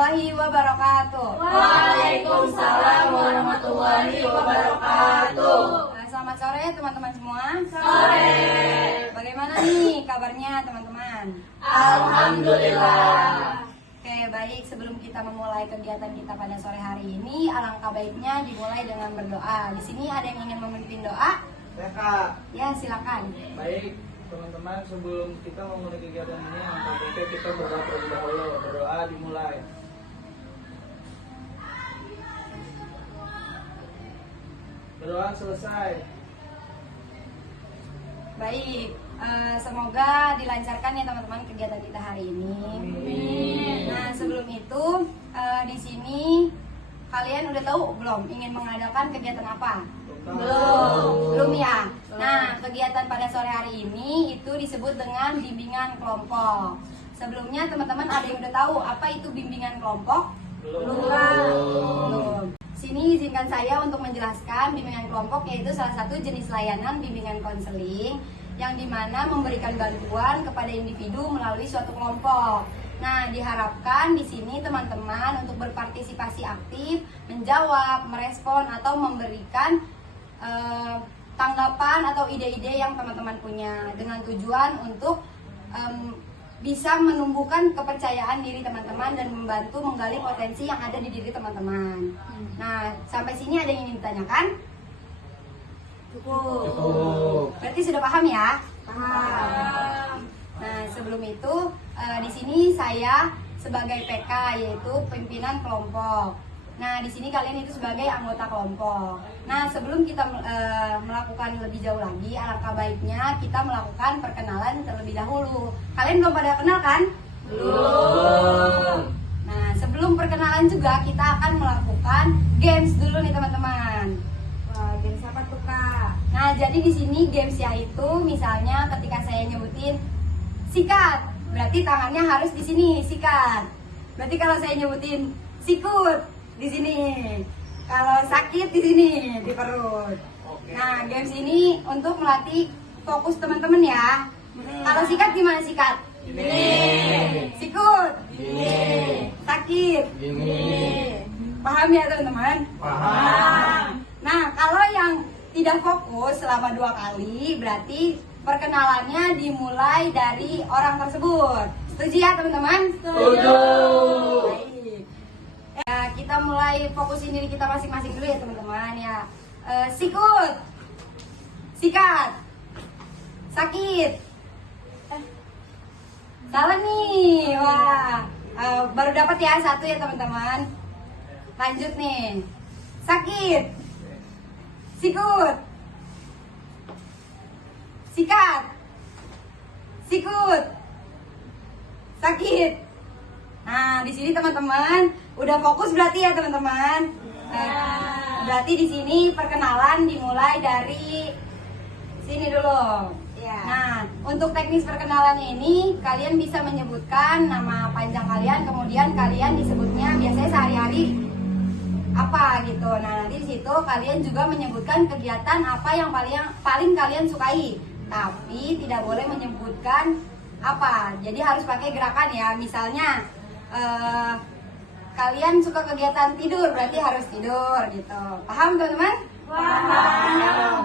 warahmatullahi wabarakatuh. Waalaikumsalam warahmatullahi wabarakatuh. Selamat sore teman-teman semua. Sore. Bagaimana nih kabarnya teman-teman? Alhamdulillah. Oke, baik. Sebelum kita memulai kegiatan kita pada sore hari ini, alangkah baiknya dimulai dengan berdoa. Di sini ada yang ingin memimpin doa? Ya Kak. Ya, silakan. Baik teman-teman, sebelum kita memulai kegiatan ini, alangkah baiknya kita berdoa terlebih dahulu. Berdoa dimulai. Berdoa selesai. Baik, semoga dilancarkan ya teman-teman kegiatan kita hari ini. Nah, sebelum itu di sini kalian udah tahu belum ingin mengadakan kegiatan apa? Belum ya. Nah, kegiatan pada sore hari ini itu disebut dengan bimbingan kelompok. Sebelumnya teman-teman ada yang udah tahu apa itu bimbingan kelompok? Belum. Sini izinkan saya untuk menjelaskan bimbingan kelompok, yaitu salah satu jenis layanan bimbingan konseling yang dimana memberikan bantuan kepada individu melalui suatu kelompok. Nah, diharapkan di sini teman-teman untuk berpartisipasi aktif, menjawab, merespon atau memberikan tanggapan atau ide-ide yang teman-teman punya dengan tujuan untuk bisa menumbuhkan kepercayaan diri teman-teman dan membantu menggali potensi yang ada di diri teman-teman. Nah, sampai sini ada yang ingin ditanyakan? Cukup. Berarti sudah paham ya? Paham. Nah, sebelum itu di sini saya sebagai PK, yaitu pimpinan kelompok. Nah, di sini kalian itu sebagai anggota kelompok. Nah, sebelum kita melakukan lebih jauh lagi, alangkah baiknya kita melakukan perkenalan terlebih dahulu. Kalian belum pada kenal kan? Belum. Nah, sebelum perkenalan juga kita akan melakukan games dulu nih teman-teman. Wah, games apa tuh Kak? Nah, jadi di sini gamesnya itu misalnya ketika saya nyebutin sikat, berarti tangannya harus di sini sikat. Berarti kalau saya nyebutin sikut, di sini. Kalau sakit di sini, di perut. Nah, games ini untuk melatih fokus teman-teman ya. Kalau sikat gimana sikat? Gini. Sikut? Gini. Sakit? Gini. Paham ya teman-teman? Paham. Nah, kalau yang tidak fokus selama 2 kali, berarti perkenalannya dimulai dari orang tersebut. Setuju ya teman-teman? Setuju. Ya, kita mulai fokusin diri kita masing-masing dulu ya teman-teman ya. Sikut, sikat, sakit. Salah nih, wah. Baru dapat ya 1 ya teman-teman. Lanjut nih. Sakit, sikut, sikat, sikut, sakit. Nah, di sini teman-teman udah fokus berarti ya teman-teman. Berarti di sini perkenalan dimulai dari sini dulu. Nah, untuk teknis perkenalannya ini kalian bisa menyebutkan nama panjang kalian, kemudian kalian disebutnya biasanya sehari-hari apa gitu. Nah, nanti di situ kalian juga menyebutkan kegiatan apa yang paling kalian sukai, tapi tidak boleh menyebutkan apa. Jadi harus pakai gerakan ya. Misalnya kalian suka kegiatan tidur, berarti harus tidur gitu. Paham teman-teman? Paham.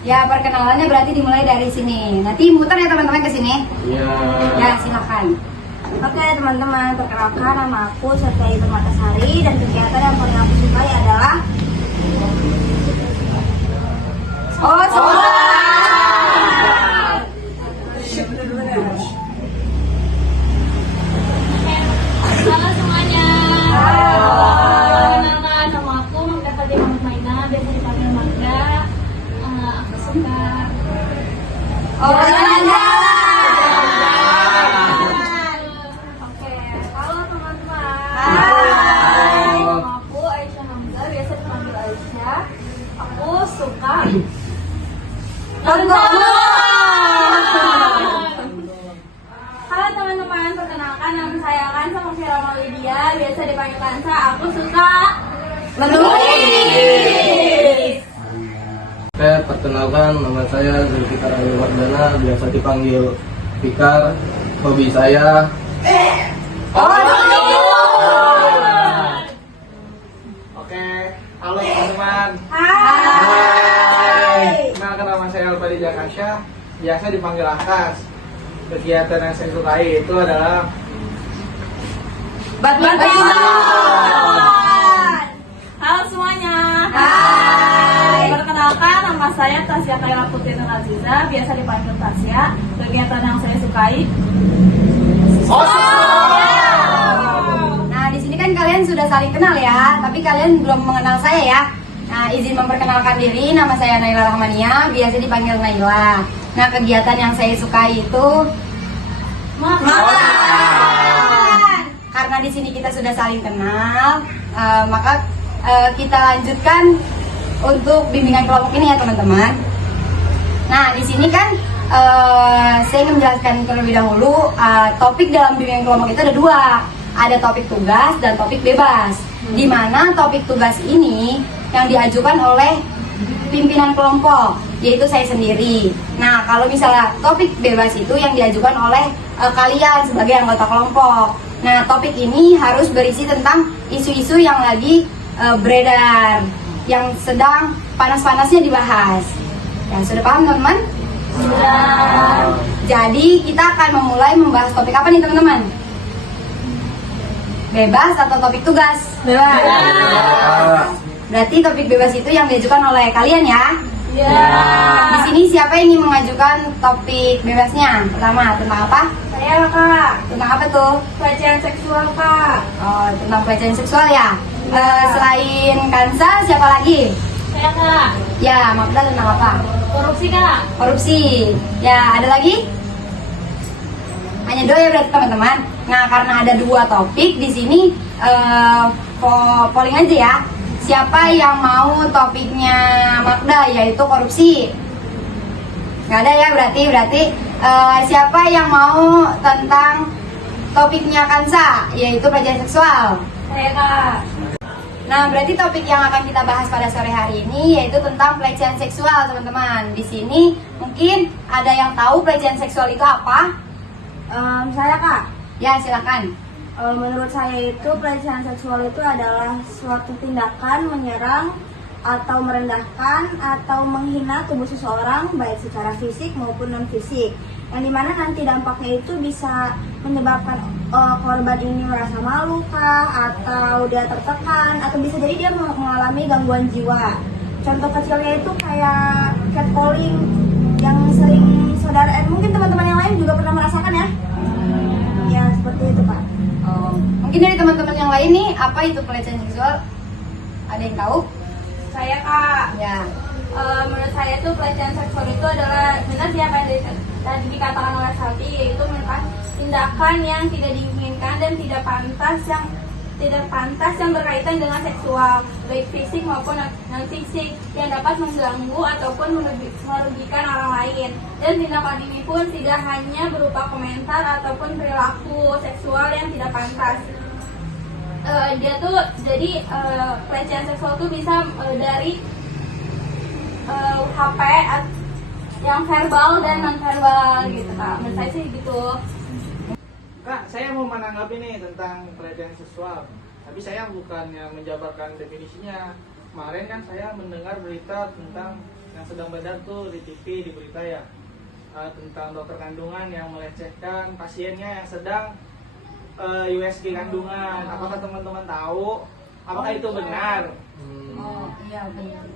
Ya, perkenalannya berarti dimulai dari sini. Nanti muter ya teman-teman ke sini. Iya. Ya, silakan. Oke teman-teman, perkenalkan nama aku Satya Permatasari dan kegiatan yang paling aku sukai adalah sekolah. Halo semuanya. Perkenalkan nama aku Magda Fatimah Maina, biasa dipanggil Magda. Aku suka Olahraga. Oke, halo teman-teman. Hai. Nama aku Aisyah Hamzah, biasa dipanggil Aisyah. Aku suka Halo teman-teman, perkenalkan nama saya Kansa Mafira Lydia, biasa dipanggil Kansa. Aku suka menulis. Oke, perkenalkan nama saya Zulfikar Ali Wardana, biasa dipanggil Fikar. Hobi saya Oh, saya Alfadi Jakasya, biasa dipanggil Akas. Kegiatan yang saya sukai itu adalah Badminton. Halo semuanya. Hai. Perkenalkan, nama saya Tasya Kaira Putri Nur Aziza, biasa dipanggil Tasya. Kegiatan yang saya sukai. Nah, di sini kan kalian sudah saling kenal ya, tapi kalian belum mengenal saya ya. Nah, izin memperkenalkan diri, nama saya Naila Rahmania, biasa dipanggil Naila. Nah, kegiatan yang saya sukai itu makan. Karena di sini kita sudah saling kenal, maka kita lanjutkan untuk bimbingan kelompok ini ya teman-teman. Nah, di sini kan saya ingin menjelaskan terlebih dahulu topik dalam bimbingan kelompok itu ada dua. Ada topik tugas dan topik bebas. Di mana topik tugas ini yang diajukan oleh pimpinan kelompok, yaitu saya sendiri. Nah, kalau misalnya topik bebas itu yang diajukan oleh kalian sebagai anggota kelompok. Nah, topik ini harus berisi tentang isu-isu yang lagi beredar, yang sedang panas-panasnya dibahas. Ya, sudah paham teman-teman? Sudah. Jadi kita akan memulai membahas topik apa nih teman-teman? Bebas atau topik tugas? Bebas. Berarti topik bebas itu yang diajukan oleh kalian ya? Ya. Di sini siapa yang ingin mengajukan topik bebasnya? Pertama, tentang apa? Saya Kak. Tentang apa tuh? Pelecehan seksual Kak. Oh, tentang pelecehan seksual ya? Selain Kansa, siapa lagi? Saya Kak, Ya, Magda tentang apa? korupsi Kak. Korupsi. Ya, ada lagi? Hanya dua ya berarti teman-teman. Nah, karena ada dua topik di sini, polling aja ya. Siapa yang mau topiknya Magda, yaitu korupsi? Nggak ada ya berarti siapa yang mau tentang topiknya Kansa, yaitu pelecehan seksual? Saya Kak. Nah, berarti topik yang akan kita bahas pada sore hari ini yaitu tentang pelecehan seksual, teman-teman. Di sini mungkin ada yang tahu pelecehan seksual itu apa? Saya Kak. Ya, silakan. Menurut saya itu pelecehan seksual itu adalah suatu tindakan menyerang atau merendahkan atau menghina tubuh seseorang baik secara fisik maupun non fisik, yang dimana nanti dampaknya itu bisa menyebabkan korban ini merasa malu kah, atau dia tertekan, atau bisa jadi dia mengalami gangguan jiwa. Contoh kecilnya itu kayak catcalling yang sering saudara, mungkin teman-teman yang lain juga pernah merasakan ya. Ya seperti itu Pak. Mungkin dari teman-teman yang lain nih, apa itu pelecehan seksual? Ada yang tahu? Saya Kak. Ya. Menurut saya itu pelecehan seksual itu adalah benar sih apa yang tadi dikatakan oleh Salti, yaitu merupakan tindakan yang tidak diinginkan dan tidak pantas yang berkaitan dengan seksual, baik fisik maupun non fisik, yang dapat mengganggu ataupun merugikan orang lain. Dan tindakan ini pun tidak hanya berupa komentar ataupun perilaku seksual yang tidak pantas. Pelecehan seksual itu bisa dari HP yang verbal dan non verbal gitu Kak. Menurut saya sih gitu. Kak, saya mau menanggapi nih tentang pelecehan seksual. Tapi saya bukannya menjabarkan definisinya. Kemarin kan saya mendengar berita tentang yang sedang beredar tuh di TV, di berita ya, tentang dokter kandungan yang melecehkan pasiennya yang sedang USG kandungan. Apakah teman-teman tahu? Apakah itu benar? Oh, iya benar.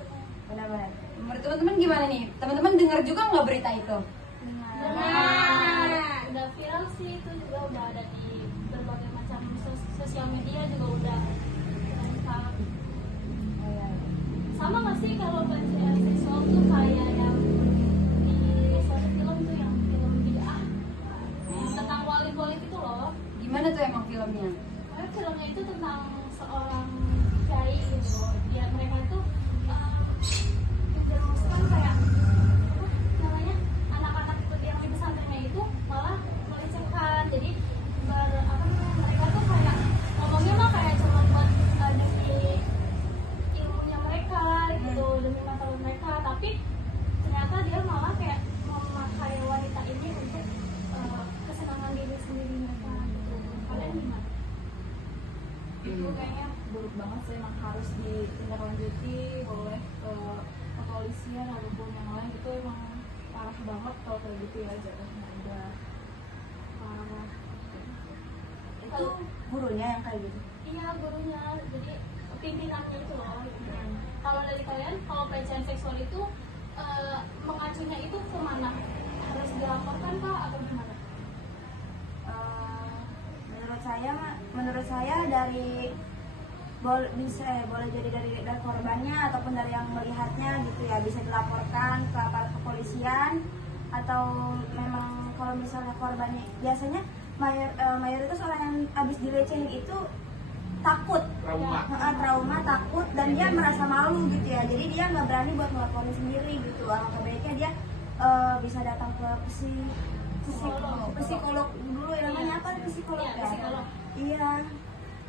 Benar-benar. Menurut teman-teman gimana nih? Teman-teman dengar juga nggak berita itu? Udah viral sih, itu juga udah ada di berbagai macam sosial media juga udah viral. Sama nggak sih kalau pelecehan seksual tuh kayak yang di suatu film tuh, yang film bid'ah tentang wali-wali itu loh. Gimana tuh emang filmnya? Karena filmnya itu tentang seorang kiai gitu. Ya mereka tuh menjerumuskan kayak namanya anak-anak yang di pesantrennya itu malah melecehkan. Jadi mereka tuh kayak ngomongnya mah kayak cuma buat demi ilmunya mereka gitu, demi mata mereka, tapi ternyata dia malah kayak memakai wanita ini untuk kesenangan diri sendiri mereka gitu. Kalian gimana? Itu kayaknya buruk banget sih, emang harus ditindaklanjuti oleh kepolisian ataupun yang lain itu emang parah banget kalau kayak gitu ya, jatuhnya udah parah. Itu gurunya yang kayak gitu. Iya, gurunya, jadi pimpinannya itu loh. Kalau dari kalian, kalau pelecehan seksual itu mengacunya itu kemana? Harus dilaporkan kah atau gimana? Menurut saya dari boleh jadi dari korbannya ataupun dari yang melihatnya gitu ya, bisa dilaporkan ke aparat kepolisian, atau memang kalau misalnya korbannya biasanya mayoritas orang yang habis dilecehin itu takut, trauma, takut, dan dia merasa malu gitu ya, jadi dia nggak berani buat melaporin sendiri gitu. Alangkah baiknya dia bisa datang ke psikolog dulu ya, namanya apa, psikolog Iya, ya. psikolog. Iya,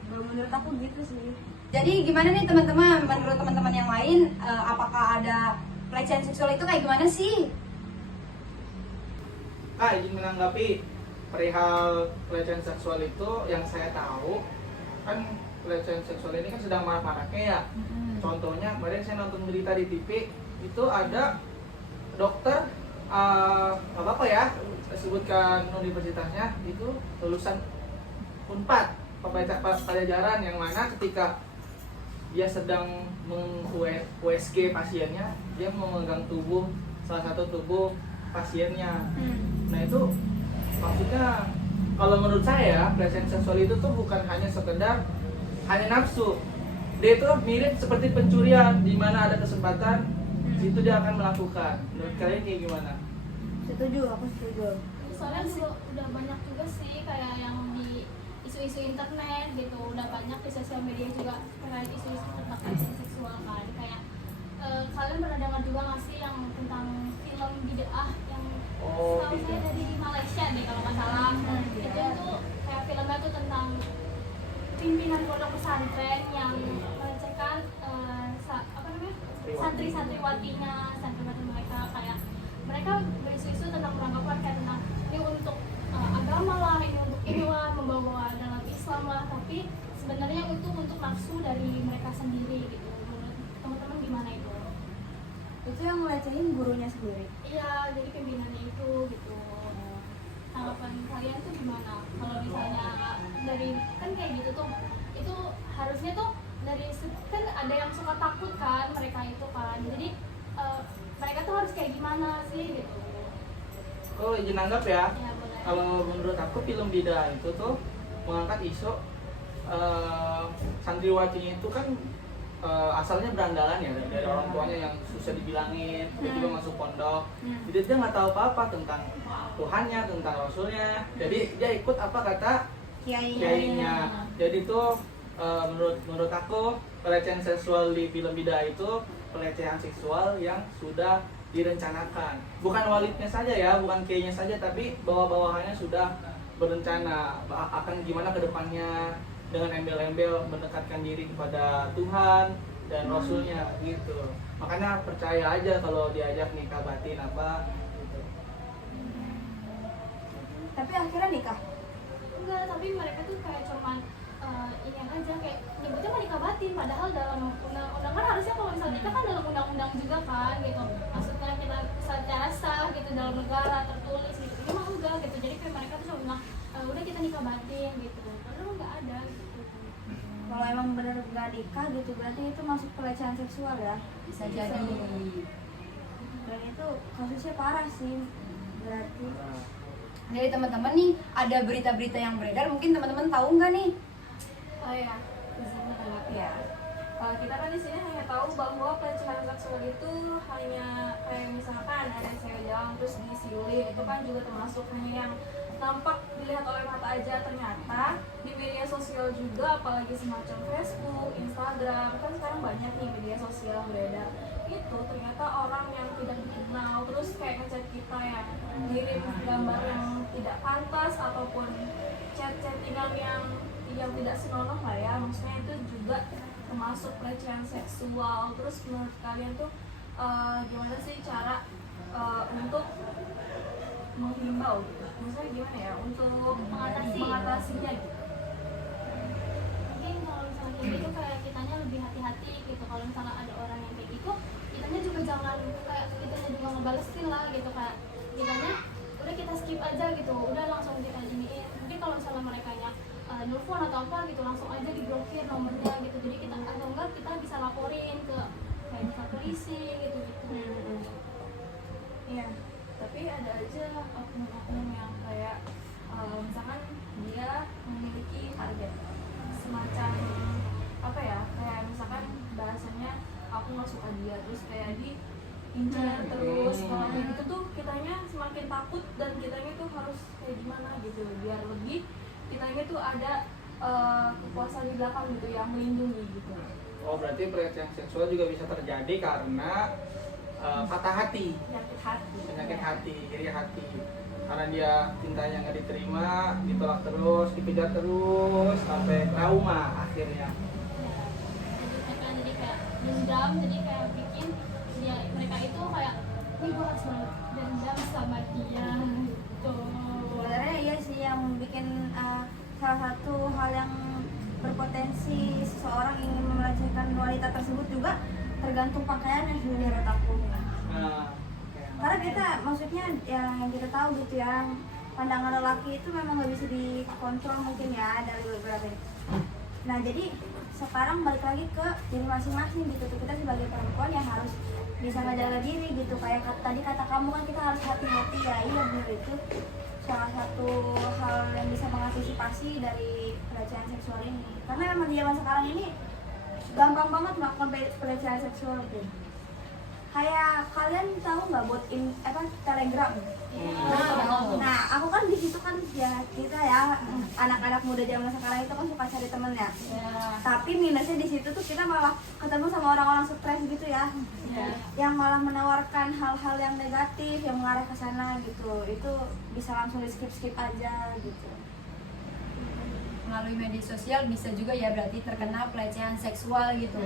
menurut aku gitu sih. Jadi gimana nih teman-teman, menurut teman-teman yang lain, apakah ada pelecehan seksual itu kayak gimana sih? Kak, izin menanggapi perihal pelecehan seksual itu. Yang saya tahu kan pelecehan seksual ini kan sedang marak-maraknya ya. Contohnya kemarin saya nonton berita di TV, itu ada dokter, nggak apa-apa ya sebutkan universitasnya, itu lulusan Unpad Pajajaran, yang mana ketika dia sedang meng-USG pasiennya, dia memegang tubuh, salah satu tubuh pasiennya. Nah itu maksudnya, kalau menurut saya pelecehan seksual itu tuh bukan hanya sekedar hanya nafsu. Dia itu mirip seperti pencurian, di mana ada kesempatan situ dia akan melakukan. Menurut kalian kayak gimana? Setuju, aku setuju. Soalnya juga udah banyak juga sih kayak yang di isu-isu internet gitu, udah banyak di sosial media juga terkait isu-isu tentang pelecehan seksual kan. Kayak kalian pernah dengar juga nggak sih yang tentang film bid'ah yang setahu saya dari Malaysia deh kalau nggak salah. Itu tuh kayak filmnya tuh tentang pimpinan pondok pesantren yang melecehkan santriwatinya, santriwati mereka, kayak mereka berisu-isu tentang beranggapan kayak tentang ini untuk agama lah, ini untuk inilah, membawa dalam Islam lah, tapi sebenarnya itu untuk nafsu dari mereka sendiri gitu. Menurut teman-teman gimana itu? Itu yang ngelecehin gurunya sendiri. Iya, jadi pimpinannya itu gitu. Harapan kalian tuh gimana? Kalau misalnya dari, kan kayak gitu tuh, itu harusnya tuh dari, kan ada yang suka takut kan mereka itu kan, jadi mereka tuh harus kayak gimana sih gitu. Oh, izin nanggap ya. Ya boleh. Kalau menurut aku film Bida itu tuh mengangkat isu santriwatinya itu kan asalnya berandalan ya, dari orang tuanya yang susah dibilangin, tiba-tiba masuk pondok, jadi dia nggak tahu apa-apa tentang Tuhannya, tentang Rasulnya, jadi dia ikut apa kata kiainya. Jadi tuh menurut aku pelecehan seksual di film Bida itu pelecehan seksual yang sudah direncanakan, bukan walidnya saja ya, bukan kiainya saja, tapi bawah-bawahannya sudah berencana akan gimana ke depannya dengan embel-embel mendekatkan diri kepada Tuhan dan Rasulnya gitu. Makanya percaya aja kalau diajak nikah batin apa gitu. Tapi akhirnya nikah. Enggak, tapi mereka tuh kayak cuman ini aja, kayak nyebutnya kan nikah batin, padahal dalam undang-undang kan harusnya kalau misalnya nikah kan dalam undang-undang juga kan gitu, maksudnya kita secara sah gitu dalam negara tertulis gitu. Ini mah enggak gitu, jadi kayak mereka tuh cuma bilang udah kita nikah batin gitu, padahal nggak ada gitu. Kalau emang benar nggak nikah gitu, berarti itu masuk pelecehan seksual ya. Bisa jadi. Dan itu kasusnya parah sih, berarti. Dari teman-teman nih, ada berita-berita yang beredar, mungkin teman-teman tahu nggak nih? Oh ya, izin menanggapi ya. Kita kan di sini hanya tahu bahwa pelecehan seksual itu hanya kayak misalkan ada cewek jalan terus disiulin, itu kan juga termasuk hanya yang nampak dilihat oleh mata aja. Ternyata di media sosial juga, apalagi semacam Facebook, Instagram, kan sekarang banyak nih media sosial beredar. Itu ternyata orang yang tidak dikenal terus kayak ngechat kita yang ngirim gambar yang tidak pantas ataupun chattingan yang tidak senonoh lah ya, maksudnya itu juga termasuk pelecehan seksual. Terus menurut kalian tuh gimana sih cara untuk menghimbau gitu, maksudnya gimana ya untuk mengatasinya gitu? Mungkin kalau misalnya kayak gitu kayak kitanya lebih hati-hati gitu, kalau misalnya ada orang yang kayak gitu kitanya juga jangan kayak kitanya juga ngebalesin lah gitu, kayak kitanya udah kita skip aja gitu, udah langsung kita iniin. Mungkin kalau misalnya mereka nelfon atau apa gitu langsung aja diblokir nomornya gitu, jadi kita atau enggak kita bisa laporin ke kayak misal polisi gitu gitu. Iya, tapi ada aja oknum-oknum yang kayak misalkan dia memiliki target semacam apa ya, kayak misalkan bahasanya aku nggak suka dia, terus kayak diincar terus, kalau kayak gitu tuh kitanya semakin takut dan kitanya tuh harus kayak gimana gitu biar lebih kitanya tuh ada kekuasaan di belakang gitu yang melindungi gitu. Oh, berarti pelecehan seksual juga bisa terjadi karena patah hati, penyakit hati, iri hati, karena dia cintanya nggak diterima, ditolak terus, dikejar terus sampai trauma akhirnya. Ya, jadi kayak dendam, jadi kayak bikin dia mereka itu kayak ini gue harus dendam sama dia gitu. Sebenarnya iya sih yang bikin salah satu hal yang berpotensi seseorang ingin melecehkan wanita tersebut juga tergantung pakaiannya sih menurut aku. Karena kita maksudnya yang kita tahu gitu ya, pandangan lelaki itu memang nggak bisa dikontrol mungkin ya dari beberapa. Nah jadi sekarang balik lagi ke diri masing-masing gitu, kita sebagai perempuan yang harus bisa menjaga diri gitu. Kayak tadi kata kamu kan kita harus hati-hati ya, iya benar, itu salah satu hal yang bisa mengantisipasi dari pelecehan seksual ini. Karena memang di zaman sekarang ini gampang banget melakukan pelecehan seksual gitu. Kayak kalian tahu nggak bot Telegram? Nah, aku kan di situ kan ya kita ya anak-anak muda zaman sekarang itu kan suka cari temen ya. Tapi minusnya di situ tuh kita malah ketemu sama orang-orang stres gitu ya. Yang malah menawarkan hal-hal yang negatif yang mengarah ke sana gitu. Itu bisa langsung di skip aja gitu. Melalui media sosial bisa juga ya berarti terkena pelecehan seksual gitu.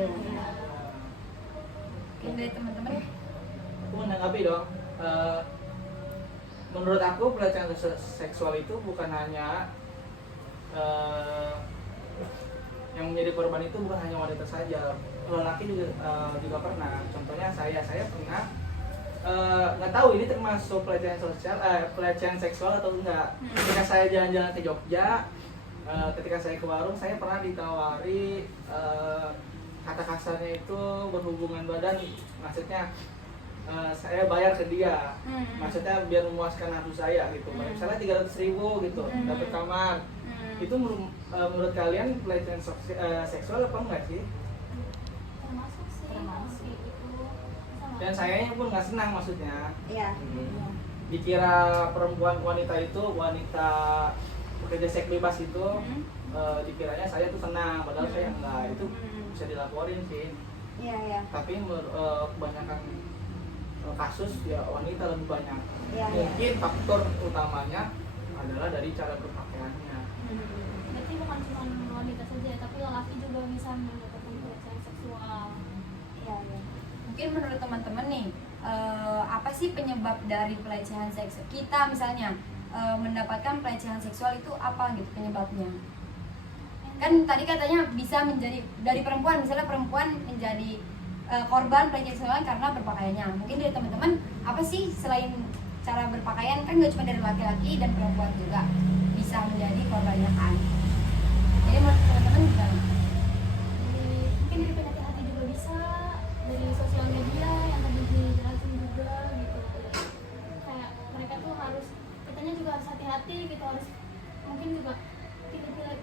Mungkin dari teman-teman. Aku menanggapi dong. Menurut aku pelecehan seksual itu bukan hanya yang menjadi korban itu bukan hanya wanita saja, lelaki juga pernah. Contohnya saya pernah nggak tahu ini termasuk pelecehan seksual atau enggak. Ketika saya jalan-jalan ke Jogja, ketika saya ke warung, saya pernah ditawari kata kasarnya itu berhubungan badan, maksudnya saya bayar ke dia, maksudnya biar memuaskan nafsu saya gitu. Misalnya 300.000 gitu, dapat kamar. Itu menurut kalian pelecehan seksual apa enggak sih? Termasuk sih, Termasuk. itu sama. Dan sayanya pun nggak senang maksudnya. Iya. Dikira perempuan wanita itu wanita bekerja seks bebas itu, dikiranya saya tuh senang, padahal saya enggak. Itu bisa dilaporin sih. Iya. Tapi kebanyakan kasus ya wanita lebih banyak. Iya. Mungkin faktor utamanya adalah dari cara berpakaiannya. Berarti bukan cuma wanita saja, tapi lelaki juga bisa mendapatkan pelecehan seksual. Iya. Mungkin menurut teman-teman nih, apa sih penyebab dari pelecehan seksual? Kita misalnya mendapatkan pelecehan seksual itu apa gitu penyebabnya? Kan tadi katanya bisa menjadi dari perempuan, misalnya perempuan menjadi korban pelecehan seksual karena berpakaiannya. Mungkin dari teman-teman apa sih selain cara berpakaian, kan nggak cuma dari laki-laki dan perempuan juga bisa menjadi korbannya kan? Jadi menurut teman-teman gimana? Mungkin dari penyakit hati juga bisa, dari sosial media yang tadi dijelasin juga gitu. Kayak mereka tuh harus, kitanya juga harus hati-hati gitu, harus mungkin juga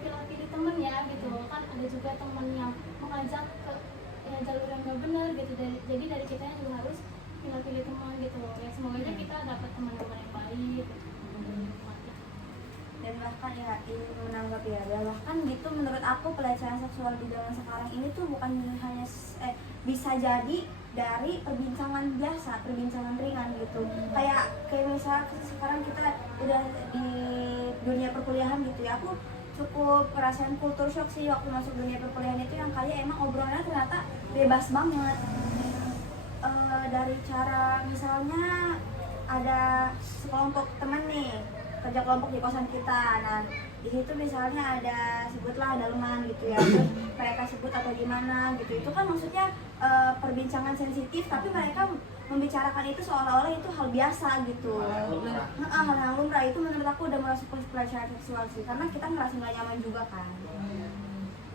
pilih temen ya gitu. Kan ada juga temen yang mengajak ke ya, jalur yang gak benar gitu. Jadi dari kitanya juga harus pilih teman gitu. Ya semoga aja kita dapat teman-teman yang baik gitu. Dan bahkan ya ini menanggapi ya, dan bahkan gitu menurut aku pelecehan seksual di zaman sekarang ini tuh bukan hanya bisa jadi dari perbincangan biasa, perbincangan ringan gitu. Kayak misalnya sekarang kita udah di dunia perkuliahan gitu ya, aku cukup ngerasain culture shock sih waktu masuk dunia perkuliahan itu, yang kayak emang obrolannya ternyata bebas banget. Dari cara misalnya ada sekelompok temen nih kerja kelompok di kosan kita, nah di situ misalnya ada sebutlah daleman gitu ya, terus mereka sebut atau gimana gitu, itu kan maksudnya perbincangan sensitif, tapi mereka membicarakan itu seolah-olah itu hal biasa gitu. Hal yang lumrah itu menurut aku udah masuk pelecehan seksual sih, karena kita ngerasa nggak nyaman juga kan.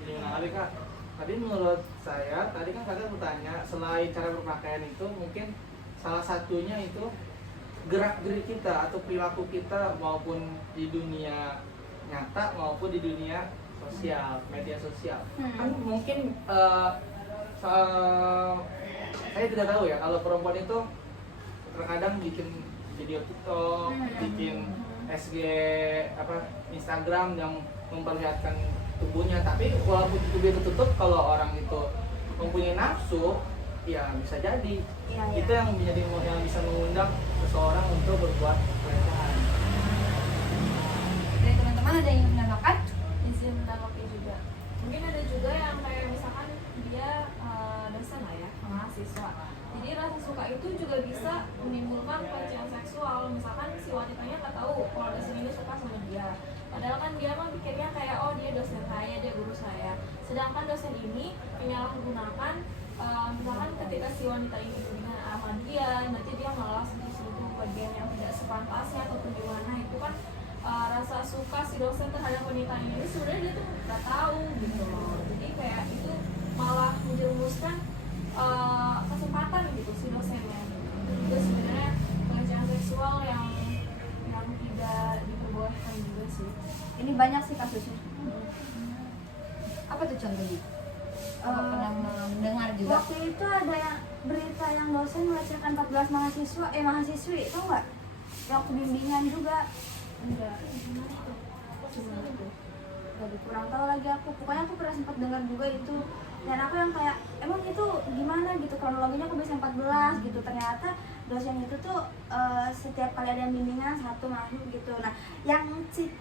Jadi menarik Kak. Tadi menurut saya, tadi kan kakak bertanya selain cara berpakaian itu mungkin salah satunya itu gerak-gerik kita atau perilaku kita maupun di dunia nyata maupun di dunia sosial, media sosial. Kan mungkin saya tidak tahu ya kalau perempuan itu terkadang bikin video TikTok, bikin SG Instagram yang memperlihatkan tubuhnya, tapi walaupun tubuhnya tertutup, kalau orang itu mempunyai nafsu, ya bisa jadi itu yang bisa mengundang seseorang untuk berbuat pelecehan. Dari teman-teman ada yang menambahkan? Izin menanggapi juga. Mungkin ada juga yang kayak misalkan dia dosen lah ya, mahasiswa. Jadi rasa suka itu juga bisa menimbulkan pelecehan seksual. Misalkan si wanitanya nggak tahu kalau dosen ini suka sama dia. Padahal kan dia mah pikirnya kayak oh dia dosen saya, dia guru saya. Sedangkan dosen ini menyalahgunakan misalkan ketika si wanita ini dengan sama dia, nanti dia malah sentuh-sentuh bagian yang tidak sepantasnya ataupun gimana, itu kan rasa suka si dosen terhadap wanita ini sebenarnya dia tuh nggak tahu gitu loh. Jadi kayak itu malah menjerumuskan kesempatan gitu si dosennya. Itu juga sebenarnya pelecehan seksual yang tidak diperbolehkan juga sih. Ini banyak sih kasusnya. Apa tuh contohnya? Pernah mendengar juga? Waktu itu ada yang berita yang dosen melecehkan 14 mahasiswi, tau nggak? Waktu bimbingan juga. Enggak. Jadi kurang tahu lagi aku. Pokoknya aku pernah sempat dengar juga itu. Dan aku yang kayak emang itu gimana gitu, kronologinya aku bisa 14 gitu. Ternyata dosen itu tuh setiap kali ada bimbingan satu masuk gitu. Nah, yang si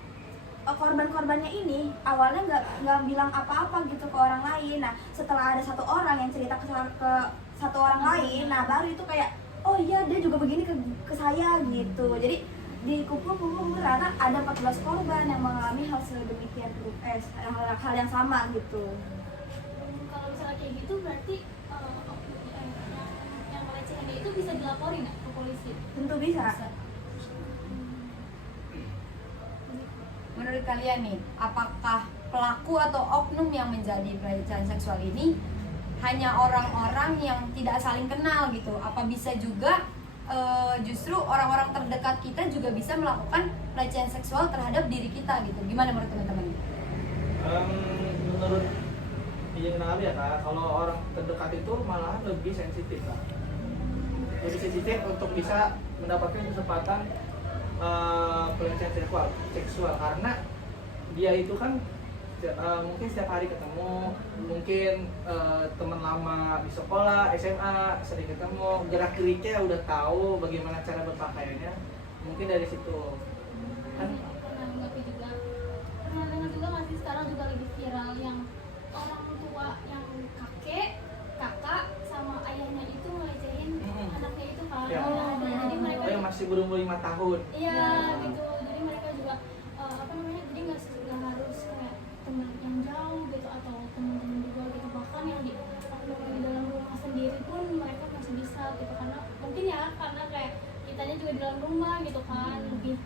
korban-korbannya ini awalnya nggak bilang apa-apa gitu ke orang lain. Nah, setelah ada satu orang yang cerita ke satu orang lain, nah baru itu kayak oh iya dia juga begini ke saya gitu. Jadi dikumpul karena ada 14 korban yang mengalami hal sedemikian hal yang sama gitu. Kalau misalnya kayak gitu berarti yang pelecehannya itu bisa dilaporin nggak ke polisi? Tentu bisa. Menurut kalian nih, apakah pelaku atau oknum yang menjadi pelecehan seksual ini hanya orang-orang yang tidak saling kenal gitu? Apa bisa juga justru orang-orang terdekat kita juga bisa melakukan pelecehan seksual terhadap diri kita gitu? Gimana menurut teman-teman? Menurut izin menanggapi ya Kak, kalau orang terdekat itu malahan lebih sensitif Kak. Lebih sensitif untuk bisa mendapatkan kesempatan pelecehan seksual karena dia itu kan mungkin setiap hari ketemu, mungkin teman lama di sekolah, SMA sering ketemu, gerak geriknya udah tahu bagaimana cara berpakaiannya, mungkin dari situ kan. Pernah dengar juga masih sekarang juga lagi viral yang orang tua yang kakak sama ayahnya itu ngelecehin anaknya itu kan. Ya. Jadi mereka Yang masih berumur 5 tahun. iya gitu, jadi mereka juga jadi nggak harus kayak teman yang jauh gitu atau teman-teman juga gitu, bahkan yang di dalam rumah sendiri pun mereka masih bisa gitu, karena mungkin ya karena kayak kitanya juga di dalam rumah gitu kan lebih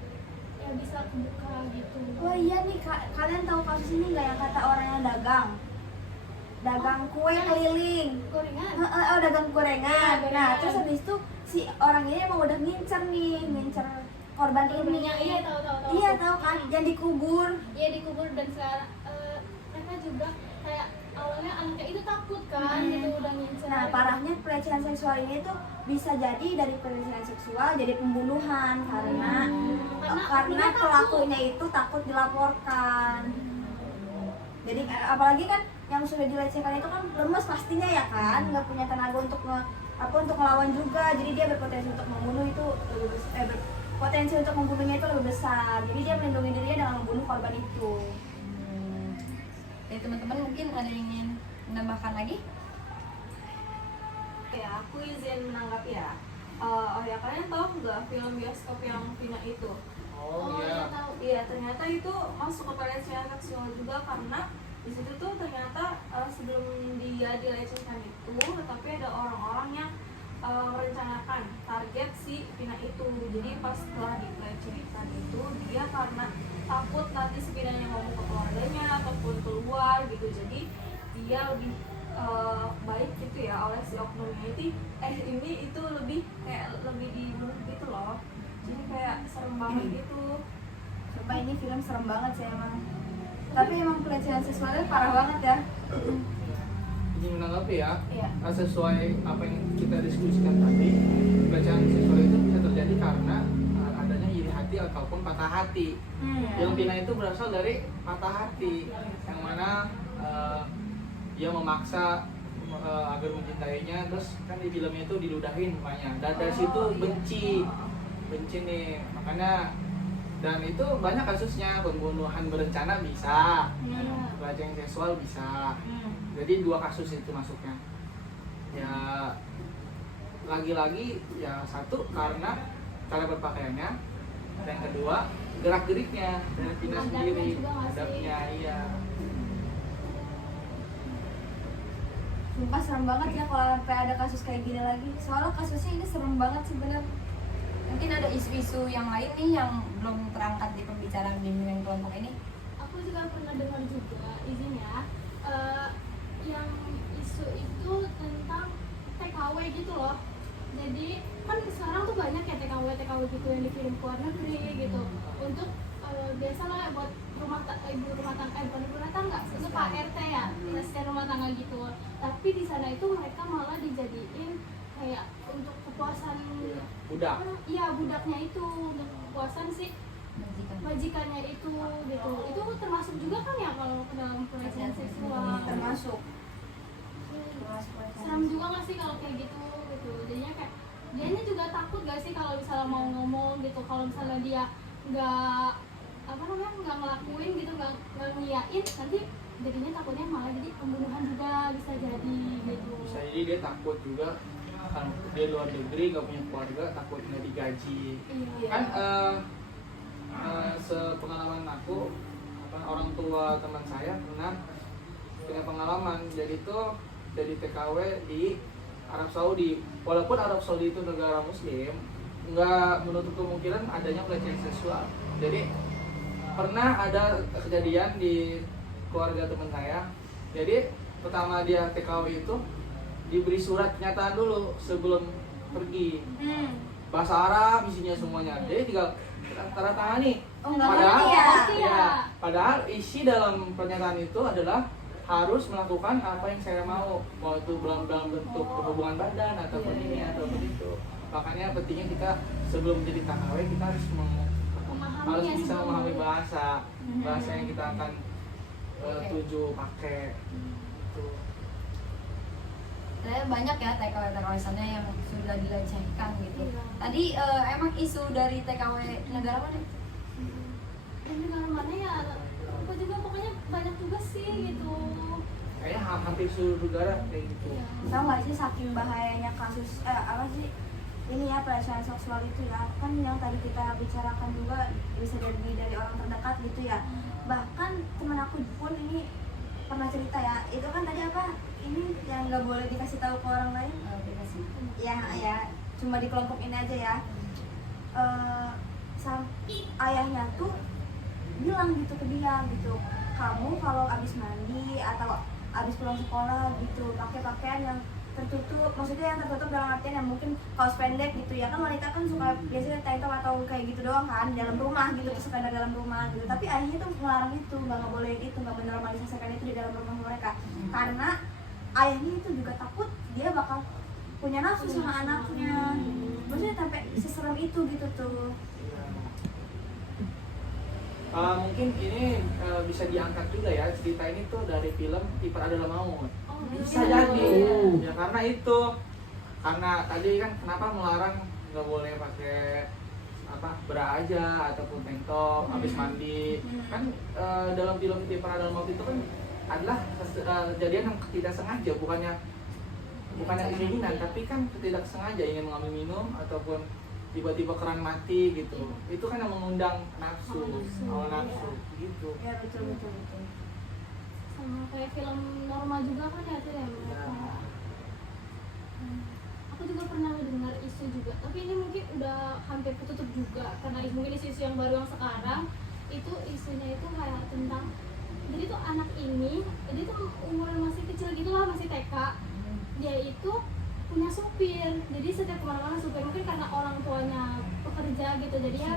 ya bisa kebuka gitu. Oh iya nih kalian tahu kasus ini nggak yang kata orang yang dagang kue keliling? Gorengan. Dagang gorengan. Iya, Nah gorengan. terus habis itu si orang ini emang udah ngincer korban ini. Iya tahu. Iya tahu kan, yang dikubur. Iya dikubur, dan sekarang mereka juga kayak awalnya anaknya itu takut kan gitu udah ngincer. Nah parahnya pelecehan seksual ini tuh bisa jadi dari pelecehan seksual jadi pembunuhan karena Karena pelakunya itu takut dilaporkan. Jadi apalagi kan yang sudah dilecehkan itu kan lemes pastinya ya kan, nggak punya tenaga untuk untuk melawan juga. Jadi dia berpotensi untuk membunuh itu potensi untuk membunuhnya itu lebih besar. Jadi dia melindungi dirinya dengan membunuh korban itu. Jadi teman-teman mungkin ada yang ingin menambahkan lagi? Ya, aku izin menanggapi ya. Oh ya, kalian tahu nggak film bioskop yang Vina itu? Oh iya. Tahu. Iya, ternyata itu masuk ke pelecehan seksual juga karena Di situ tuh ternyata sebelum dia dilecehkan itu, tapi ada orang-orang yang merencanakan target si Vina itu. Jadi pas setelah dilecehkan itu, dia karena takut nanti si Vinanya ngomong ke keluarganya ataupun keluar gitu, jadi dia lebih baik gitu ya oleh si oknumnya ini itu lebih kayak lebih dibunuh gitu loh. Jadi kayak serem banget gitu. Sumpah ini film serem banget sih emang. Tapi emang pelecehan seksualnya parah banget ya. Ini menanggapi ya, Iya. sesuai apa yang kita diskusikan tadi, pelecehan seksual itu bisa terjadi karena adanya iri hati ataupun patah hati. Yang Vina itu berasal dari patah hati, yang mana dia memaksa agar mencintainya, terus kan di filmnya itu diludahin mukanya, dan dari situ benci nih, makanya. Dan itu banyak kasusnya, pembunuhan berencana bisa, pelecehan seksual bisa. Jadi 2 kasus itu masuknya. Ya lagi-lagi ya satu karena cara berpakaiannya, dan yang kedua gerak-geriknya dari Vina Adabnya sendiri, juga nggak sih? adabnya iya. Sumpah serem banget ya kalau sampai ada kasus kayak gini lagi. Soalnya kasusnya ini serem banget sih bener. Mungkin ada isu-isu yang lain nih yang belum terangkat di pembicaraan bimbingan kelompok ini. Aku juga pernah dengar juga, izin ya, yang isu itu tentang TKW gitu loh. Jadi kan sekarang tuh banyak ya TKW gitu yang dikirim ke luar negeri gitu untuk biasalah buat ibu rumah tangga, bukan ibu rumah tangga, itu Pak RT ya, asisten rumah tangga gitu. Tapi di sana itu mereka malah dijadiin kayak untuk kepuasan Budak. Iya, budaknya itu untuk kepuasan si majikannya itu gitu. Itu termasuk juga kan ya kalau ke dalam pelecehan seksual. Termasuk. Serem juga nggak sih kalau kayak gitu gitu. Jadinya kayak dianya juga takut gak sih kalau misalnya mau ngomong gitu, kalau misalnya dia nggak nggak ngelakuin gitu, nggak ngiyain, nanti jadinya takutnya malah jadi pembunuhan juga bisa jadi gitu. Bisa jadi dia takut juga, kan dia luar negeri nggak punya keluarga, takut nggak digaji. Iya. Kan sepengalaman aku, orang tua teman saya pernah punya pengalaman, jadi tuh jadi TKW di Arab Saudi. Walaupun Arab Saudi itu negara Muslim, nggak menutup kemungkinan adanya pelecehan seksual. Jadi pernah ada kejadian di keluarga teman saya. Jadi pertama dia TKW itu diberi surat pernyataan dulu sebelum pergi. Bahasa Arab isinya semuanya. Jadi tinggal tanda tangani. Oh, nggak Padahal, ngerti ya? ya, padahal isi dalam pernyataan itu adalah harus melakukan apa yang saya mau, itu dalam bentuk hubungan badan ataupun ini ataupun itu. Makanya pentingnya kita sebelum jadi TKW kita harus Memahami ya bisa sebelum. memahami bahasa yang kita akan tuju pakai. Gitu. Sebenarnya banyak ya TKW sana yang sudah dilecehkan gitu. Iya. Tadi emang isu dari TKW negara mana? Dan negara mana ya? Aku juga pokoknya banyak juga sih gitu. Kayaknya hampir seluruh negara kayak gitu. Iya. Tahu nggak sih saking bahayanya kasus apa sih ini ya pelecehan seksual itu ya, kan yang tadi kita bicarakan juga bisa jadi dari orang terdekat gitu ya. Bahkan teman aku pun ini pernah cerita ya, itu kan tadi apa ini yang nggak boleh dikasih tahu ke orang lain, Dikasih. ya cuma di kelompok ini aja ya. Ayahnya tuh bilang gitu ke dia gitu, kamu kalau abis mandi atau abis pulang sekolah gitu pakai pakaian yang tertutup, maksudnya yang tertutup dalam artian yang mungkin kaos pendek gitu ya, kan wanita kan suka biasanya tank top atau kayak gitu doang kan dalam rumah gitu, terus sepeda dalam rumah gitu. Tapi ayahnya tuh melarang itu, nggak boleh gitu, nggak menormalisasikan itu di dalam rumah mereka, karena ayahnya itu juga takut dia bakal punya nafsu sama anaknya, maksudnya sampai seserem itu gitu tuh. Mungkin ini bisa diangkat juga ya, cerita ini tuh dari film Ipar Adalah Maut. Oh, Bisa iya. jadi ya, karena itu, karena tadi kan kenapa melarang nggak boleh pakai bra aja ataupun tank top habis mandi. Kan dalam film Ipar Adalah Maut itu kan adalah kejadian yang tidak sengaja, bukannya keinginan, tapi kan tidak sengaja ingin mengambil minum ataupun tiba-tiba keran mati gitu. Itu kan yang mengundang nafsu, awal nafsu gitu. Ya betul. sama kayak film normal juga kan ya tuh ya mereka. Aku juga pernah mendengar isu juga, tapi ini mungkin udah hampir ketutup juga karena mungkin isu-isu yang baru yang sekarang itu isunya itu kayak tentang, jadi tuh anak ini dia tuh umuran masih kecil gitu lah, masih TK. Dia itu punya supir, jadi setiap kemana-mana supir, mungkin karena orang tuanya pekerja gitu, jadi ya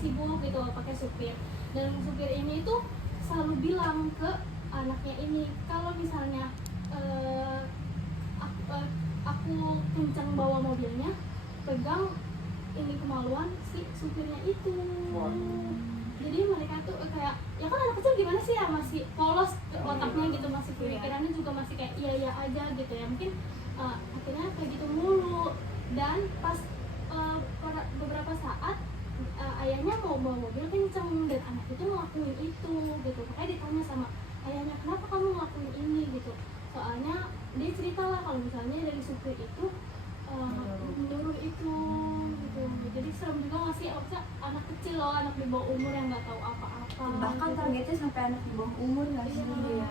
sibuk gitu pakai supir. Dan supir ini tuh selalu bilang ke anaknya ini, kalau misalnya aku kencang bawa mobilnya, pegang ini kemaluan si supirnya itu. Jadi mereka tuh kayak, ya kan anak kecil gimana sih ya, masih polos otaknya gitu, masih pemikirannya juga masih kayak iya aja gitu ya, mungkin akhirnya kayak gitu mulu. Dan pas beberapa saat ayahnya mau bawa mobil kenceng dan anak itu ngelakuin itu gitu, makanya ditanya sama ayahnya, kenapa kamu ngelakuin ini gitu. Soalnya dia cerita lah kalau misalnya dari supir itu menyuruh itu gitu. Jadi serem juga nggak sih, maksudnya anak kecil loh, anak di bawah umur yang nggak tahu apa-apa. Bahkan gitu. targetnya sampai anak di bawah umur nggak sih? Iya.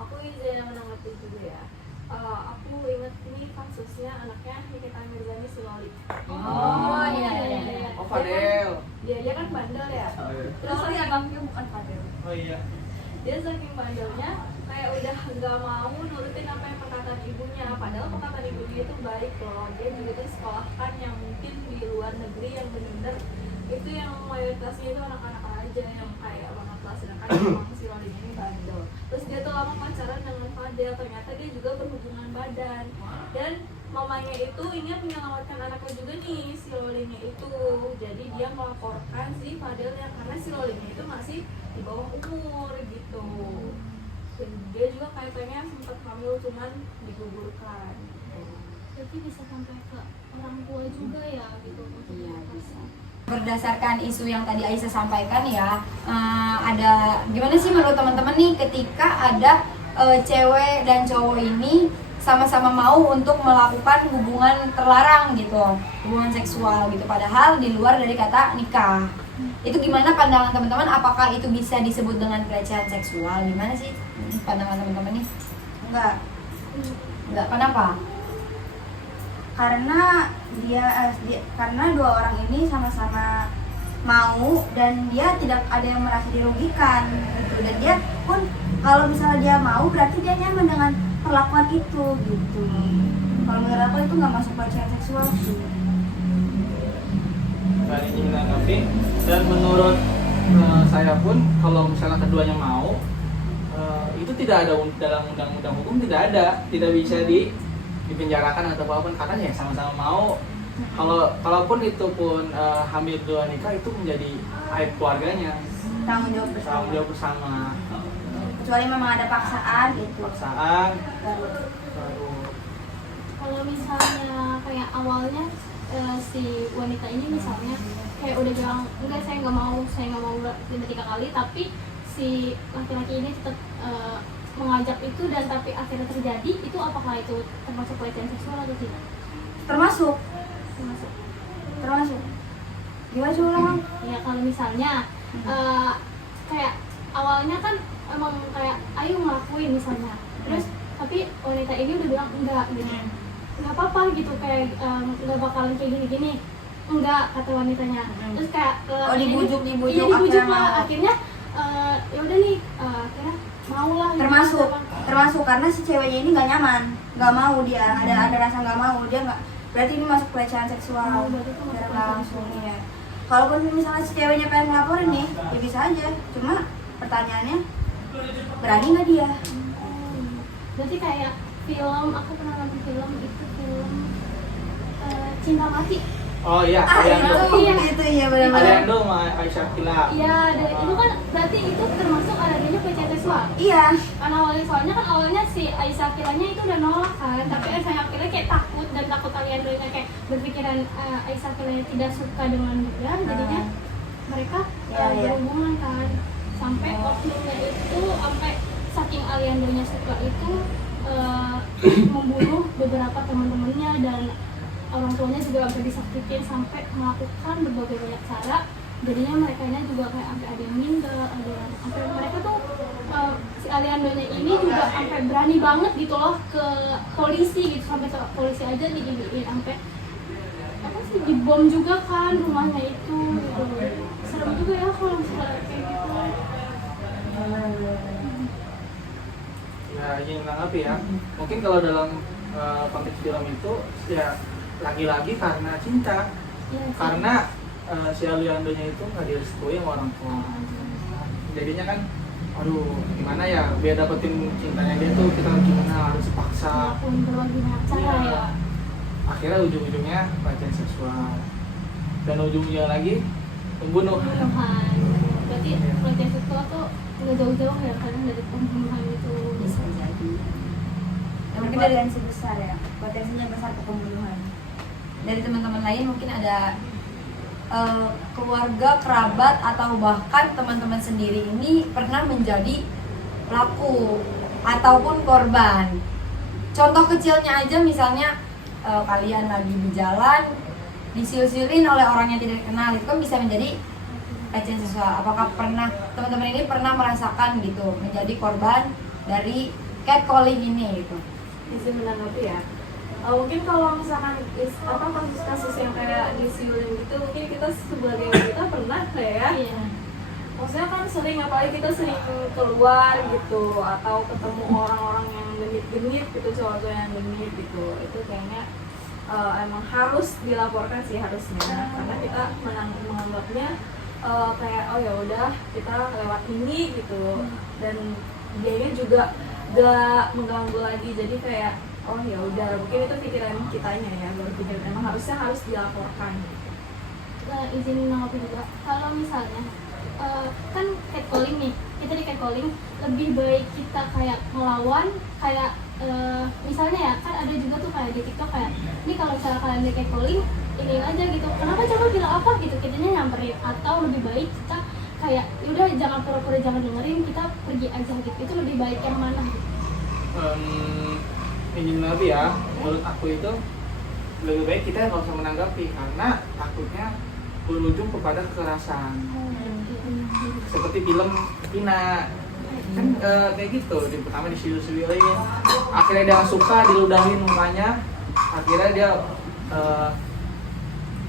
Aku izin menanggapi juga ya. Aku ingat ini kasusnya anaknya Nikita Mirzani si Loli. Oh, iya. Oh, Fadel. Dia kan bandel ya. Terus lagi abangnya bukan Fadel. Oh iya. Dia saking bandelnya kayak udah nggak mau nurutin apa yang perkataan ibunya, padahal perkataan ibunya itu baik loh. Dia juga tuh sekolahkan yang mungkin di luar negeri yang benar-benar itu yang mayoritasnya itu anak-anak aja yang kayak banget lah, sedangkan emang si Loli ini bandel. Terus dia tuh lama pacaran dengan Fadel, ternyata dia juga berhubungan badan, dan mamanya itu ingin menyelamatkan anaknya juga nih, si Lolinya itu. Jadi dia melaporkan si Fadel yang karena si Lolinya itu masih di bawah umur gitu. Dan dia juga kayaknya sempat hamil cuman digugurkan. Jadi bisa sampai ke orang tua juga ya gitu. Iya, bisa. Berdasarkan isu yang tadi Aisyah sampaikan ya, ada gimana sih menurut teman-teman nih ketika ada cewek dan cowok ini sama-sama mau untuk melakukan hubungan terlarang gitu, hubungan seksual gitu, padahal di luar dari kata nikah. Itu gimana pandangan teman-teman? Apakah itu bisa disebut dengan pelecehan seksual? Gimana sih pandangan teman-teman nih? Enggak. Enggak, kenapa? Karena karena dua orang ini sama-sama mau dan dia tidak ada yang merasa dirugikan gitu. Dan dia pun kalau misalnya dia mau berarti dia nyaman dengan perlakuan itu gitu. Kalau menurut aku itu nggak masuk pelecehan seksual sih. Mbak Nini menanggapi, dan menurut saya pun kalau misalnya keduanya mau, itu tidak ada dalam undang-undang hukum, tidak bisa dipenjarakan atau apapun, karena ya sama-sama mau. Kalaupun itu pun hamil dua nikah, itu menjadi aib keluarganya, Tanggung jawab bersama. Kecuali memang ada paksaan itu. Paksaan Baru. baru. Kalau misalnya kayak awalnya si wanita ini misalnya kayak udah bilang enggak, saya nggak mau 3 kali, tapi si laki-laki ini tetap mengajak itu dan tapi akhirnya terjadi, itu apakah itu termasuk pelecehan seksual atau tidak? Termasuk. Gimana sih ulang? Ya kalau misalnya kayak awalnya kan emang kayak ayo ngelakuin misalnya, terus tapi wanita ini udah bilang enggak gitu, nggak apa-apa gitu, kayak nggak bakalan kayak gini-gini, enggak kata wanitanya. Terus kayak dibujuk iya, dibujuk akhirnya lah, mau. akhirnya ya udah nih akhirnya mau lah gitu. termasuk karena si ceweknya ini nggak nyaman, nggak mau, dia ada rasa nggak mau, dia nggak, berarti ini masuk pelecehan seksual. Berarti itu masuk Secara pelecehan langsung seksual. ya. Kalaupun misalnya si ceweknya pengen ngelaporin nih, ya bisa aja, cuma pertanyaannya berani nggak dia? Berarti kayak film, aku pernah nonton film itu, film Cinta Mati. Oh iya, Aliando. iya. Itu ya benar-benar. Aliando sama Aisyah Kila. Iya, dan itu kan berarti itu termasuk adanya pelecehan seksual. Iya. Karena soalnya kan awalnya si Aisyah Kilanya itu udah nolak kan, tapi Aisyah Kilanya kayak takut, dan takut Aliando kayak berpikiran Aisyah Kilanya tidak suka dengan dia, jadinya mereka Iya. berhubungan kan, sampai oknumnya itu sampai saking Aliandonya suka itu membunuh beberapa teman-temannya, dan orang tuanya juga sampai disakitin sampai melakukan berbagai banyak cara. Jadinya mereka ini juga kayak sampai ada yang meninggal, ada yang sampai mereka tuh si Aliandonya ini juga sampai berani banget gitu loh ke polisi gitu, sampai polisi aja diginiin, sampai apa sih dibom juga kan rumahnya itu gitu. Serem juga ya kalau misalnya kayak gitu. Ya ingin menanggapi ya, mungkin kalau dalam konteks film itu ya lagi-lagi karena cinta, Iya sih. karena si Aliandonya itu nggak direstui sama orang tua, jadinya kan aduh gimana ya biar dapetin cintanya dia tuh kita gimana harus paksa, Walaupun berbagai macam ya, ya. akhirnya ujung-ujungnya pelecehan seksual dan ujungnya lagi pembunuhan. Pembunuhan. Berarti pelecehan seksual tuh nggak jauh-jauh ya kadang dari pembunuhan itu. Bisa jadi. Ya, mungkin dari potensi besar ya, potensinya besar ke pembunuhan. Dari teman-teman lain mungkin ada keluarga, kerabat, atau bahkan teman-teman sendiri ini pernah menjadi pelaku ataupun korban. Contoh kecilnya aja misalnya kalian lagi di jalan disiul-siulin oleh orang yang tidak dikenal, itu kan bisa menjadi pelecehan seksual. Apakah pernah teman-teman ini pernah merasakan gitu menjadi korban dari catcalling ini gitu? Bisa menanggapi ya. Mungkin kalau misalkan kasus-kasus yang kayak disiulin gitu, mungkin kita sebagai wanita pernah kayak ya. Iya. Maksudnya kan sering, apalagi kita sering keluar gitu atau ketemu orang-orang yang genit-genit gitu, cowok yang genit gitu, itu kayaknya emang harus dilaporkan sih harusnya, karena kita menganggapnya kayak oh ya udah kita lewat ini gitu, dan dianya juga gak mengganggu lagi, jadi kayak oh ya udah mungkin itu pikiran kitanya ya, baru pikir emang harus dilaporkan. Izin menanggapi juga, kalau misalnya kan catcalling nih, kita di catcalling lebih baik kita kayak melawan, kayak misalnya ya kan ada juga tuh kayak di TikTok kayak ini kalau cara kalian di catcalling ini aja gitu, kenapa coba bilang apa gitu, kitanya nyamperin, atau lebih baik kita kayak yaudah jangan pura-pura jangan dengerin, kita pergi aja gitu, itu lebih baik yang mana gitu? Ini menanggapi ya, menurut aku itu lebih baik kita nggak usah menanggapi karena takutnya berujung kepada kekerasan. Seperti film Pina kan kayak gitu, pertama disiul-siulin, akhirnya dia nggak suka, diludahin mukanya, akhirnya dia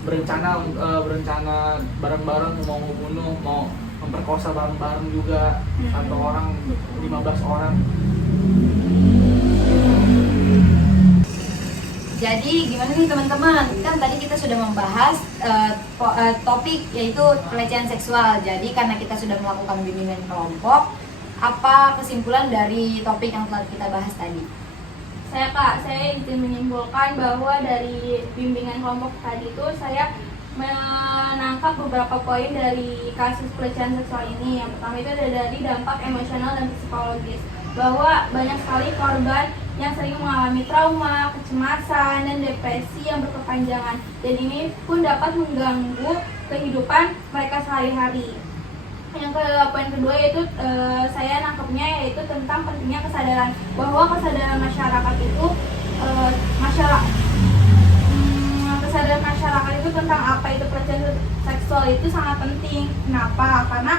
berencana bareng-bareng mau membunuh, mau memperkosa bareng-bareng juga, satu orang 15 orang. Jadi gimana nih teman-teman? Kan tadi kita sudah membahas topik yaitu pelecehan seksual. Jadi karena kita sudah melakukan bimbingan kelompok, apa kesimpulan dari topik yang telah kita bahas tadi? Saya izin menyimpulkan bahwa dari bimbingan kelompok tadi itu saya menangkap beberapa poin dari kasus pelecehan seksual ini. Yang pertama itu ada dari dampak emosional dan psikologis, bahwa banyak sekali korban yang sering mengalami trauma, kecemasan, dan depresi yang berkepanjangan, dan ini pun dapat mengganggu kehidupan mereka sehari-hari. Yang poin kedua yaitu saya nangkepnya yaitu tentang pentingnya kesadaran, bahwa kesadaran masyarakat itu kesadaran masyarakat itu tentang apa itu pelecehan seksual itu sangat penting. Kenapa? Karena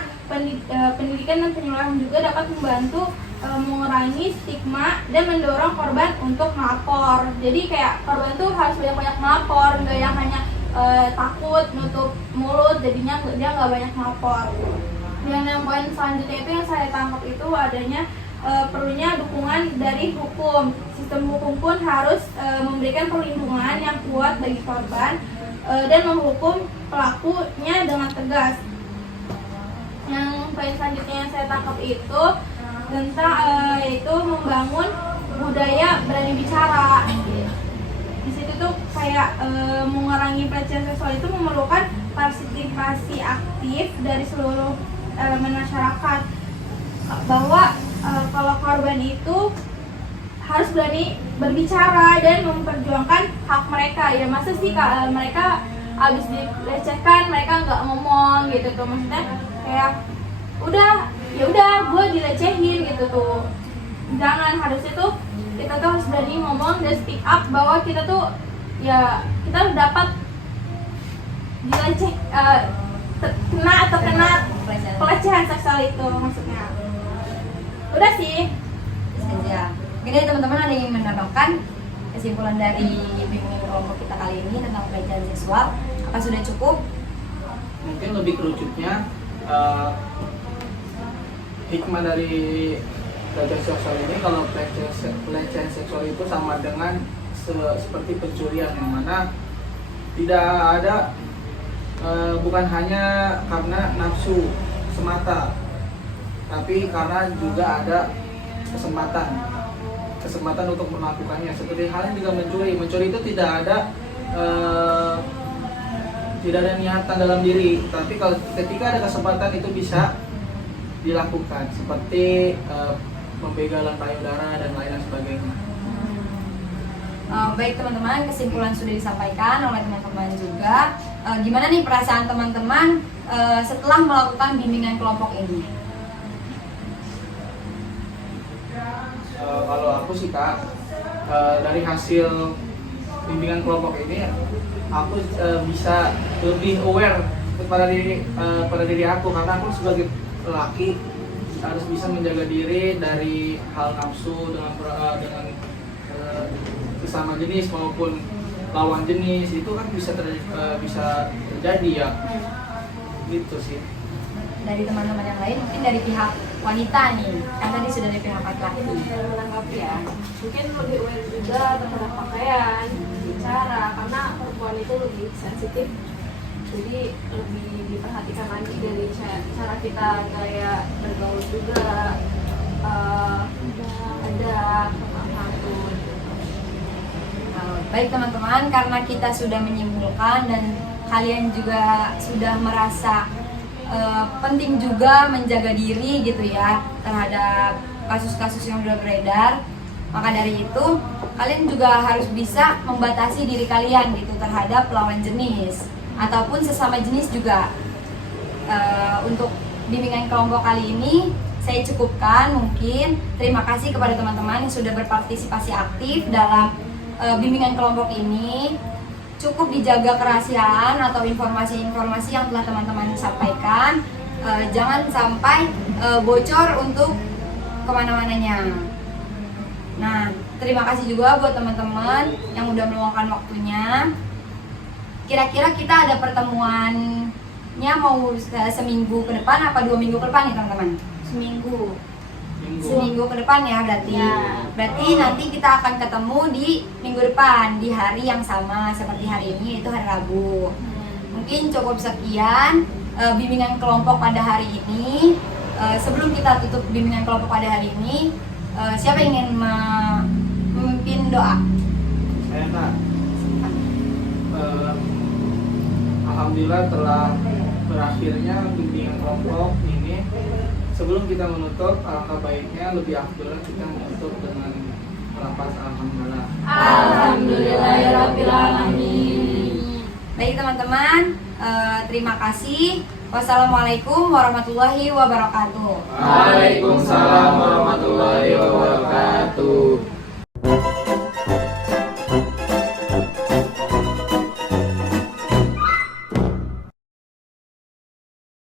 pendidikan dan penyuluhan juga dapat membantu mengurangi stigma dan mendorong korban untuk melapor. Jadi kayak korban tuh harus banyak-banyak melapor, nggak yang hanya takut nutup mulut, jadinya dia nggak banyak melapor. Yang poin selanjutnya itu yang saya tangkap itu adanya perlunya dukungan dari hukum. Sistem hukum pun harus memberikan perlindungan yang kuat bagi korban dan menghukum pelakunya dengan tegas. Yang poin selanjutnya yang saya tangkap itu tentang yaitu membangun budaya berani bicara. Di situ tuh kayak mengurangi pelecehan seksual itu memerlukan partisipasi aktif dari seluruh elemen masyarakat, bahwa kalau korban itu harus berani berbicara dan memperjuangkan hak mereka. Ya masa sih mereka habis dilecehkan mereka nggak ngomong gitu tuh, maksudnya kayak ya udah gue dilecehin gitu tuh, jangan, harusnya tuh kita tuh harus berani ngomong dan speak up bahwa kita tuh ya kita dapat dileceh kena pelecehan seksual itu maksudnya. Udah sih. Saja. Mungkin dari teman-teman ada yang menambahkan kesimpulan dari bimbingan kelompok kita kali ini tentang pelecehan seksual. Apa sudah cukup? Mungkin lebih kerucutnya hikmah dari pelecehan seksual ini, kalau pelecehan seksual itu sama dengan seperti pencurian, yang mana tidak ada bukan hanya karena nafsu semata, tapi karena juga ada kesempatan untuk melakukannya. Seperti halnya juga mencuri itu tidak ada niatan dalam diri, tapi kalau ketika ada kesempatan itu bisa dilakukan, seperti pembegalan payudara dan lain sebagainya. Baik teman-teman, kesimpulan sudah disampaikan oleh teman-teman juga. Gimana nih perasaan teman-teman setelah melakukan bimbingan kelompok ini? Kalau aku sih Kak, dari hasil bimbingan kelompok ini, aku bisa lebih aware pada diri aku, karena aku sebagai laki harus bisa menjaga diri dari hal nafsu dengan sesama jenis maupun lawan jenis. Itu kan bisa terjadi ya, gitu sih. Dari teman-teman yang lain, mungkin dari pihak wanita nih, kan tadi sudah dari pihak laki-laki. Menanggapi ya, mungkin lebih aware juga terhadap pakaian, bicara, karena perempuan itu lebih sensitif, jadi lebih diperhatikan lagi dari cara kita kayak bergaul juga, ada pantun. Baik teman-teman, karena kita sudah menyimpulkan dan kalian juga sudah merasa penting juga menjaga diri gitu ya terhadap kasus-kasus yang sudah beredar, maka dari itu kalian juga harus bisa membatasi diri kalian gitu terhadap lawan jenis ataupun sesama jenis juga. Untuk bimbingan kelompok kali ini saya cukupkan mungkin. Terima kasih kepada teman-teman yang sudah berpartisipasi aktif dalam bimbingan kelompok ini. Cukup dijaga kerahasiaan atau informasi-informasi yang telah teman-teman sampaikan. Jangan sampai bocor untuk kemana-mananya. Nah, terima kasih juga buat teman-teman yang udah meluangkan waktunya. Kira-kira kita ada pertemuannya mau seminggu ke depan apa 2 minggu ke depan nih teman-teman? Seminggu. Seminggu ke depan ya berarti. Ya. Berarti nanti kita akan ketemu di minggu depan di hari yang sama seperti hari ini, yaitu hari Rabu. Mungkin cukup sekian bimbingan kelompok pada hari ini. Sebelum kita tutup bimbingan kelompok pada hari ini, siapa yang ingin memimpin doa? Saya Kak, alhamdulillah telah berakhirnya bimbingan kelompok ini. Sebelum kita menutup, alangkah baiknya lebih afdol kita menutup dengan lafaz alhamdulillah. Alhamdulillahirabbil alamin. Baik teman-teman, terima kasih. Wassalamualaikum warahmatullahi wabarakatuh. Waalaikumsalam.